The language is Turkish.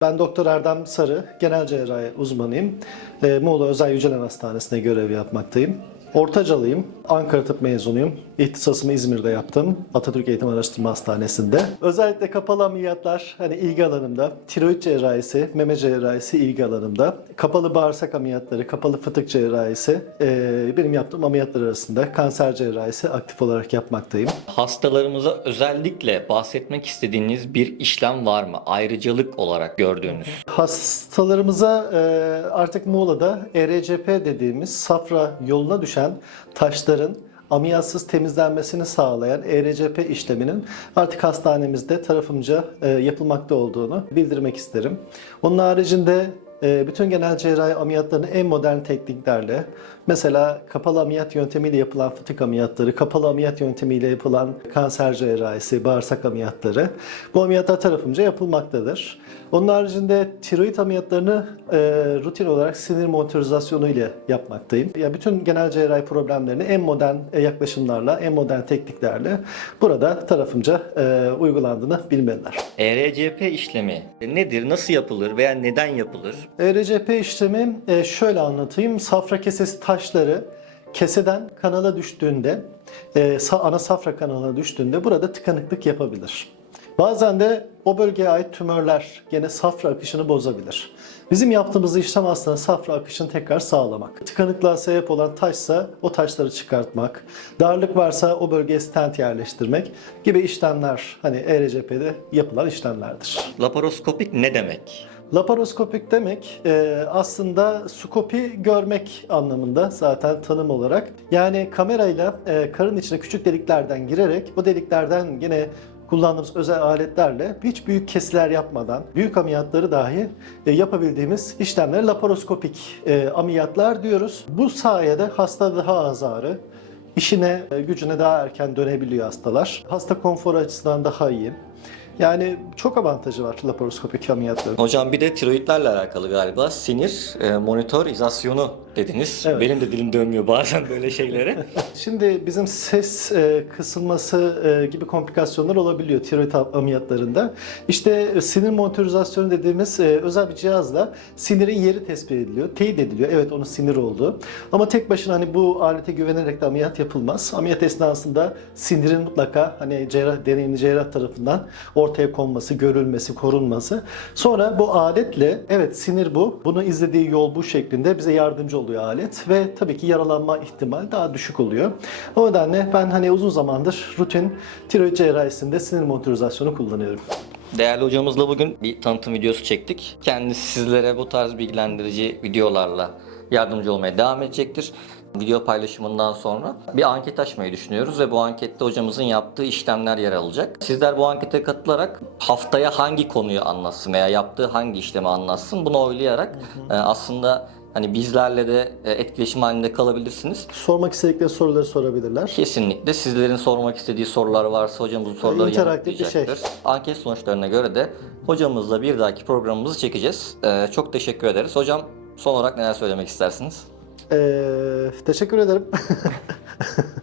Ben Doktor Erdem Sarı, genel cerrahi uzmanıyım. Ee, Muğla Özel Yücelen Hastanesi'nde görev yapmaktayım. Ortacalıyım. Ankara Tıp mezunuyum. İhtisasımı İzmir'de yaptım. Atatürk Eğitim Araştırma Hastanesi'nde. Özellikle kapalı ameliyatlar hani ilgi alanımda. Tiroid cerrahisi, meme cerrahisi ilgi alanımda. Kapalı bağırsak ameliyatları, kapalı fıtık cerrahisi ee, benim yaptığım ameliyatlar arasında. Kanser cerrahisi aktif olarak yapmaktayım. Hastalarımıza özellikle bahsetmek istediğiniz bir işlem var mı? Ayrıcalık olarak gördüğünüz. Hastalarımıza e, artık Muğla'da ERCP dediğimiz safra yoluna düşen taşların ameliyatsız temizlenmesini sağlayan ERCP işleminin artık hastanemizde tarafımca e, yapılmakta olduğunu bildirmek isterim. Onun haricinde bütün genel cerrahi ameliyatlarını en modern tekniklerle mesela kapalı ameliyat yöntemiyle yapılan fıtık ameliyatları, kapalı ameliyat yöntemiyle yapılan kanser cerrahisi, bağırsak ameliyatları bu ameliyatlar tarafımca yapılmaktadır. Onun haricinde tiroid ameliyatlarını e, rutin olarak sinir monitorizasyonu ile yapmaktayım. Ya bütün genel cerrahi problemlerini en modern e, yaklaşımlarla, en modern tekniklerle burada tarafımca e, uygulandığını bilmeliler. ERCP işlemi nedir? Nasıl yapılır veya neden yapılır? ERCP işlemi e, şöyle anlatayım. Safra kesesi taşları keseden kanala düştüğünde, e, ana safra kanalına düştüğünde burada tıkanıklık yapabilir. Bazen de o bölgeye ait tümörler gene safra akışını bozabilir. Bizim yaptığımız işlem aslında safra akışını tekrar sağlamak. Tıkanıklığa sebep olan taşsa o taşları çıkartmak, darlık varsa o bölgeye stent yerleştirmek gibi işlemler hani ERCP'de yapılan işlemlerdir. Laparoskopik ne demek? Laparoskopik demek e, aslında skopi görmek anlamında zaten tanım olarak. Yani kamerayla e, karın içine küçük deliklerden girerek o deliklerden yine kullandığımız özel aletlerle hiç büyük kesiler yapmadan büyük ameliyatları dahi e, yapabildiğimiz işlemlere laparoskopik e, ameliyatlar diyoruz. Bu sayede hasta daha az ağrı, işine, e, gücüne daha erken dönebiliyor hastalar. Hasta konforu açısından daha iyi. Yani çok avantajı var laparoskopik ameliyatların. Hocam bir de tiroidlerle alakalı galiba sinir e, monitorizasyonu dediniz. Evet. Benim de dilim dönmüyor bazen böyle şeylere. Şimdi bizim ses e, kısılması e, gibi komplikasyonlar olabiliyor tiroid ameliyatlarında. İşte e, sinir monitorizasyonu dediğimiz e, özel bir cihazla sinirin yeri tespit ediliyor, teyit ediliyor. Evet onun sinir oldu. Ama tek başına hani bu alete güvenerek de ameliyat yapılmaz. Ameliyat esnasında sinirin mutlaka hani cerrah, deneyimli cerrah tarafından ortaya konması, görülmesi, korunması. Sonra bu aletle evet sinir bu. Bunu izlediği yol bu şeklinde bize yardımcı oluyor alet ve tabii ki yaralanma ihtimali daha düşük oluyor. O nedenle ben hani uzun zamandır rutin tiroid cerrahisinde sinir monitorizasyonu kullanıyorum. Değerli hocamızla bugün bir tanıtım videosu çektik. Kendisi sizlere bu tarz bilgilendirici videolarla yardımcı olmaya devam edecektir. Video paylaşımından sonra bir anket açmayı düşünüyoruz ve bu ankette hocamızın yaptığı işlemler yer alacak. Sizler bu ankete katılarak haftaya hangi konuyu anlatsın veya yaptığı hangi işlemi anlatsın bunu oylayarak e, aslında hani bizlerle de e, etkileşim halinde kalabilirsiniz. Sormak istedikleri soruları sorabilirler. Kesinlikle sizlerin sormak istediği sorular varsa hocamız bu soruları İnteraktif bir şey. yanıtlayacaktır. Anket sonuçlarına göre de hocamızla bir dahaki programımızı çekeceğiz. Ee, çok teşekkür ederiz. Hocam son olarak neler söylemek istersiniz? Ee, teşekkür ederim.